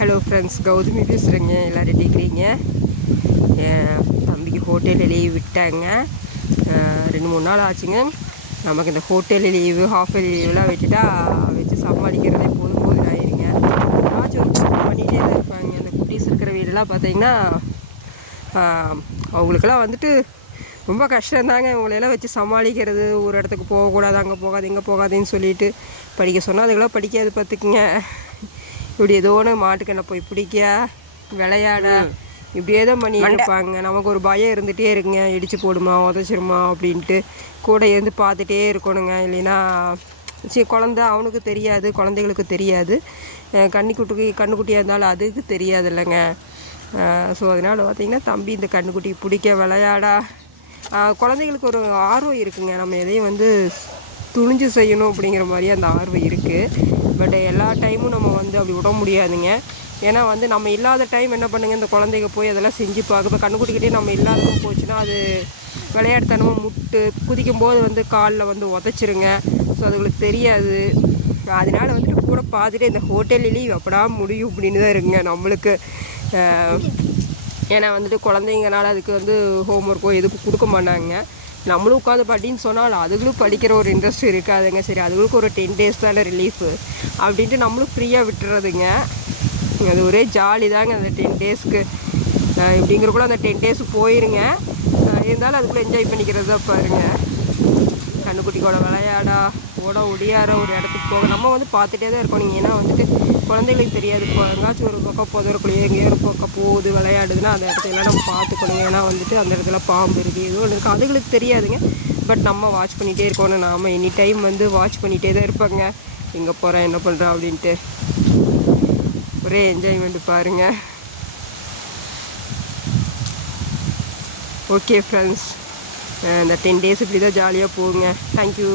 Hello friends Gautami பேசுகிறேங்க எல்லோரும் எப்படி இருக்கிறீங்க என் தம்பிக்கு ஹோட்டலில் லீவ் விட்டாங்க. ரெண்டு மூணு நாள் ஆச்சுங்க. நமக்கு இந்த ஹோட்டல் லீவு ஹாஃப் இயர்லி லீவ்லாம் வச்சுட்டா வச்சு சமாளிக்கிறதே போதும் போதும் ஆயிருங்க. ஏதாச்சும் ஒரு பண்ணிகிட்டே தான் இருப்பாங்க. இந்த குட்டீஸ் இருக்கிற வீடெல்லாம் பார்த்தீங்கன்னா அவங்களுக்கெல்லாம் வந்துட்டு ரொம்ப கஷ்டம்தாங்க. இவங்களையெல்லாம் வச்சு சமாளிக்கிறது. ஒரு இடத்துக்கு போகக்கூடாது அங்கே போகாது இங்கே போகாதுன்னு சொல்லிட்டு படிக்க சொன்னால் அதுக்கெல்லாம் படிக்காது பார்த்துக்குங்க. இப்படி ஏதோ ஒன்று மாட்டுக்கண்ணை போய் பிடிக்க விளையாட. இப்படியே தான் பண்ணி இருப்பாங்க. நமக்கு ஒரு பயம் இருந்துகிட்டே இருக்குங்க. இடிச்சு போடுமா உதச்சிருமா அப்படின்ட்டு. கூட இருந்து பார்த்துட்டே இருக்கணுங்க. இல்லைன்னா சரி குழந்த அவனுக்கு தெரியாது குழந்தைகளுக்கு தெரியாது. கன்னிக்குட்டிக்கு கண்ணுக்குட்டியாக இருந்தாலும் அதுக்கு தெரியாது இல்லைங்க ஸோ அதனால் பார்த்தீங்கன்னா தம்பி இந்த கண்ணுக்குட்டி பிடிக்க விளையாடா. ஆஹ் குழந்தைகளுக்கு ஒரு ஆர்வம் இருக்குங்க. நம்ம எதையும் வந்து துணிஞ்சு செய்யணும் அப்படிங்கிற மாதிரி அந்த ஆர்வம் இருக்குது பட் எல்லா டைமும் நம்ம வந்து அப்படி விட முடியாதுங்க. ஏன்னா வந்து நம்ம இல்லாத டைம் என்ன பண்ணுங்க? இந்த குழந்தைங்க போய் அதெல்லாம் செஞ்சு பார்க்க இப்போ கண்ணுக்குட்டிக்கிட்டே நம்ம இல்லாதவங்க போச்சுன்னா அது விளையாட்டுத்தனமாக முட்டு குதிக்கும் போது வந்து காலில் வந்து உதச்சிருங்க. ஸோ அதுங்களுக்கு தெரியாது. அதனால் வந்துட்டு கூட பார்த்துட்டு இந்த ஹோட்டல் லீவ் எப்படா முடியும் அப்படின்னு தான் இருக்குங்க நம்மளுக்கு. ஏன்னா வந்துட்டு குழந்தைங்கனால அதுக்கு வந்து ஹோம் ஒர்க்கோ எதுவும் கொடுக்க மாட்டாங்க. நம்மளும் உட்காந்து படின்னு சொன்னால் அதுகளும் படிக்கிற ஒரு இன்ட்ரெஸ்ட் இருக்காதுங்க. சரி அதுகளுக்கு ஒரு டென் டேஸ் தானே ரிலீஃபு அப்படின்ட்டு நம்மளும் ஃப்ரீயாக விட்டுறதுங்க. அது ஒரே ஜாலி தாங்க அந்த டென் டேஸ்க்கு இப்படிங்கிறக்குள்ள அந்த டென் டேஸ் போயிருங்க. இருந்தாலும் அதுக்குள்ளே என்ஜாய் பண்ணிக்கிறது தான் பாருங்கள் கண்ணுக்குட்டி கூட விளையாடா ஓட ஒடியார ஒரு இடத்துக்கு போக. நம்ம வந்து பார்த்துட்டே தான் இருக்கணும் நீங்கள் ஏன்னா வந்துட்டு குழந்தைகளுக்கு தெரியாது. இப்போ எங்காச்சும் ஒரு பக்கம் புதறக்குள்ளேயே எங்கேயோ ஒரு பக்கம் போகுது விளையாடுதுன்னா அந்த இடத்துல நம்ம பார்த்துக்கணுங்க ஏன்னா வந்துட்டு அந்த இடத்துல பாம்பு இருக்குது ஏதோ ஒன்று இருக்குது. அதுகளுக்கு தெரியாதுங்க. பட் நம்ம வாட்ச் பண்ணிகிட்டே இருக்கணும் நாம் எனி டைம் வந்து வாட்ச் பண்ணிகிட்டே தான் இருப்பாங்க. எங்கே போகிறேன் என்ன பண்ணுறேன் அப்படின்ட்டு. ஒரே என்ஜாய்மெண்ட் பாருங்கள் ஓகே ஃப்ரெண்ட்ஸ் இந்த டென் டேஸ் இப்படி தான் ஜாலியாக போகுங்க தேங்க்யூ